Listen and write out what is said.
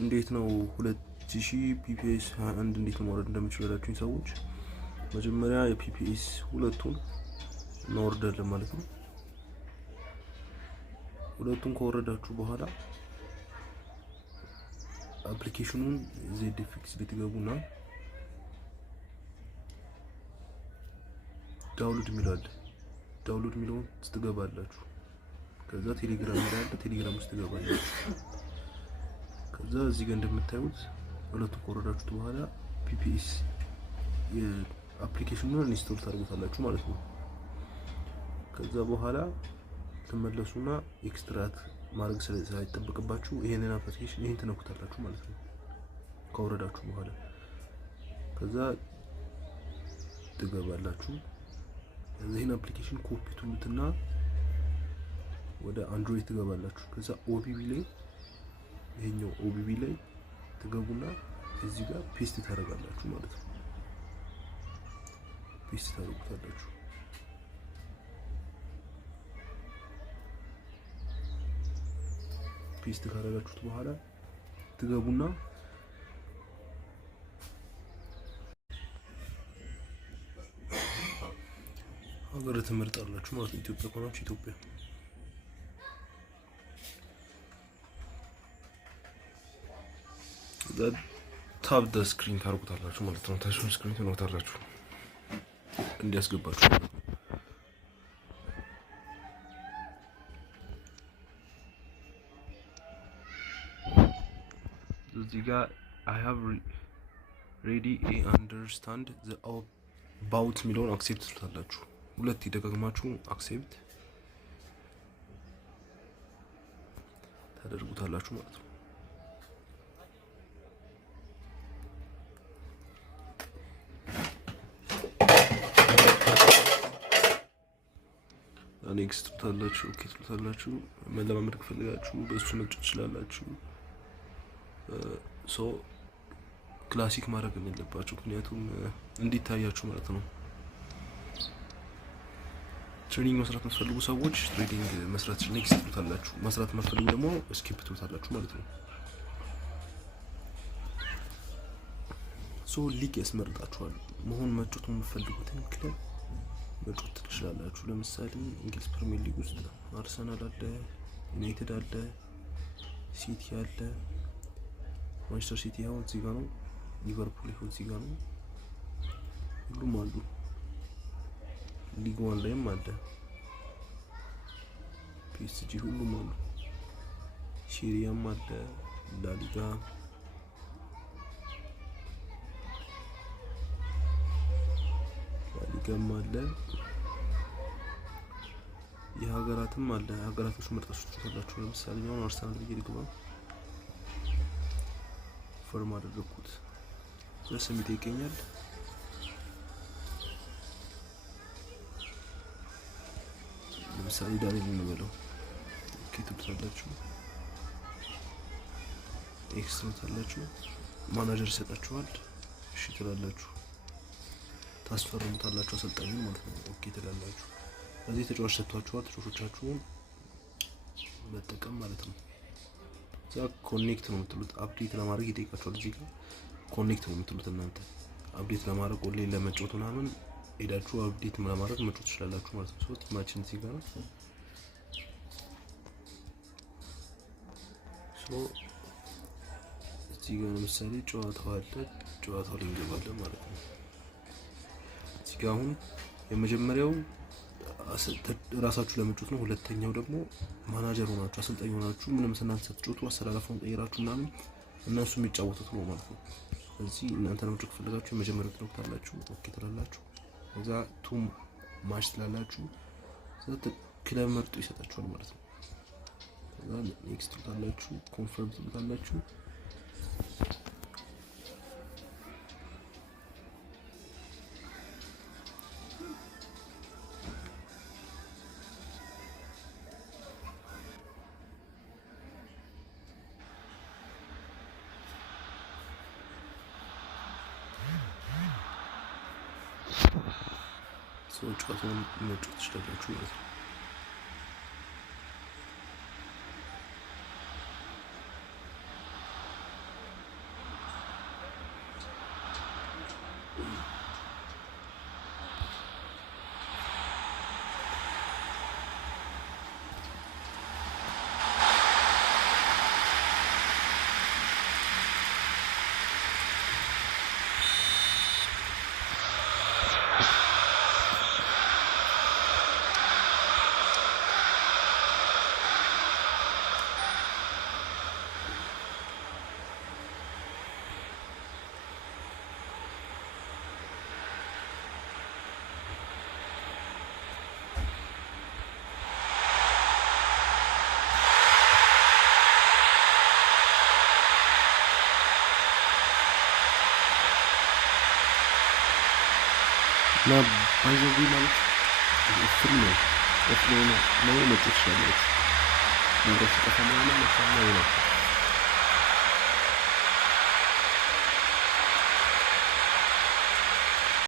እንዴት ነው 2000 ፒፒኤስ 21 እንዴት ማውረድ እንደምችላላችሁ ሰዎች መጀመሪያ የፒፒኤስ ሁለቱን እናወርዳለን ማለት ነው። ሁለቱን ከወረዳችሁ በኋላ አፕሊኬሽኑን ZFX ልትገቡና ዳውንሎድ የሚለውን ትገባላችሁ። ከዛ ቴሌግራም ይላል፣ ቴሌግራም ውስጥ ትገባላችሁ። ከዛ እዚህ ጋር እንደምታዩት ሁለቱን ከወረዳችሁት በኋላ ፒፒኤስ የአፕሊኬሽኑን ኢንስቶል ታደርጉታላችሁ ማለት ነው። ከዛ በኋላ ተመለሱና ኤክስትራክት ማድረግ ሳይጠበቅባችሁ ይሄንን አፕሊኬሽን ይሄን ትነኩታላችሁ ማለት ነው ከወረዳችሁ በኋላ። ከዛ ትገባላችሁ። ይሄን አፕሊኬሽን ኮፒ ትሉትና ወደ አንድሮይድ ትገባላችሁ። ከዛ ኦቢቢ ላይ ይሄኛው ኦቢቢ ላይ ትገቡና እዚህ ጋር ፔስት ታደርጋላችሁ ማለት ነው። ፔስት ታደርጉታላችሁ። ፔስት ካደረጋችሁት በኋላ ትገቡና ሀገር ትመርጣላችሁ ማለት ነው። ኢትዮጵያ ከሆናችሁ ኢትዮጵያ፣ ታብ ደ ስክሪን ታርጉታላችሁ ማለት ነው። ታችሁን ስክሪን ትነኩታላችሁ እንዲያስገባችሁ ማለት ነው። እዚህ ጋር I have ready and understand the about ሚለውን አክሴፕት ትሉታላችሁ። ሁለት ይደጋግማችሁ አክሴፕት ታደርጉታላችሁ ማለት ነው። ኔክስት ትሉታላችሁ። ኦኬ ትሉታላችሁ። መለማመድ ከፈለጋችሁ በእሱ መጫወት ትችላላችሁ። ሶ ክላሲክ ማድረግ የለባችሁ ምክንያቱም እንዲታያችሁ ማለት ነው። ትሬኒንግ መስራት የምትፈልጉ ሰዎች ትሬኒንግ መስራት ኔክስት ትሉታላችሁ። መስራት የምትፈልጉ ደግሞ ስኪፕ ትሉታላችሁ ማለት ነው። ሶ ሊግ ያስመርጣችኋል። መሆን መጫወት የምትፈልጉትን ክለብ መጫወት ትችላላችሁ። ለምሳሌ እንግሊዝ ፕሪሚየር ሊግ ውስጥ አርሰናል አለ፣ ዩናይትድ አለ፣ ሲቲ አለ፣ ማንቸስተር ሲቲ ያው እዚህ ጋር ነው፣ ሊቨርፑል ይኸው እዚህ ጋር ነው። ሁሉም አሉ። ሊግ ዋን ላይም አለ፣ ፒኤስጂ ሁሉም አሉ። ሲሪያም አለ፣ ላሊጋ ላሊጋም አለ፣ የሀገራትም አለ። ሀገራቶች መርጣችሁ ትችላላችሁ። ለምሳሌ አሁን አርሰናል ብዬ ልግባ ፈርም አደረኩት። ለስሜት ይገኛል። ለምሳሌ ዳንኤል እንበለው። ኦኬ ትሉታላችሁ። ኤክስትራ ታላችሁ። ማናጀር ይሰጣችኋል። እሺ ትላላችሁ። ታስፈርሙታላችሁ አሰልጣኙን ማለት ነው። ኦኬ ትላላችሁ። እዚህ ተጫዋች ሰጥቷችኋል። ተጫዋቾቻችሁን መጠቀም ማለት ነው። ዛ ኮኔክት ነው የምትሉት። አፕዴት ለማድረግ ይጠይቃችኋል። እዚህ ጋር ኮኔክት ነው የምትሉት። እናንተ አፕዴት ለማድረግ ኦንላይን ለመጫወት ምናምን ሄዳችሁ አፕዴት ለማድረግ መጫወት ትችላላችሁ ማለት ነው። ሶስት ማችን እዚህ ጋር ነው። ሶ እዚህ ጋር ለምሳሌ ጨዋታው አለ። ጨዋታው ላይ እንገባለን ማለት ነው። እዚህ ጋር አሁን የመጀመሪያው ራሳችሁ ለመጫወት ነው። ሁለተኛው ደግሞ ማናጀር ሆናችሁ አሰልጣኝ ሆናችሁ ምንም እናንተ ስትጫወቱ አሰላለፉን ቀይራችሁ ምናምን እነሱ የሚጫወቱት ነው ማለት ነው። ስለዚህ እናንተ ለመጫወት ፈልጋችሁ የመጀመሪያው ትነኩታላችሁ። ኦኬ ትላላችሁ። ከዛ ቱ ማች ትላላችሁ። ከዛ ክለብ መርጦ ይሰጣችኋል ማለት ነው። ከዛ ኔክስት ትላላችሁ። ኮንፈርም ትላላችሁ። ሰዎች ጨዋታውን መጫወት ትችላላችሁ ማለት ነው። እና ባይዘዊ ማለት ፍሪ ነው። ፍሪ ነው መጫወት ትችላላችሁ። መብራት ሲጠፋ ምናምን ነው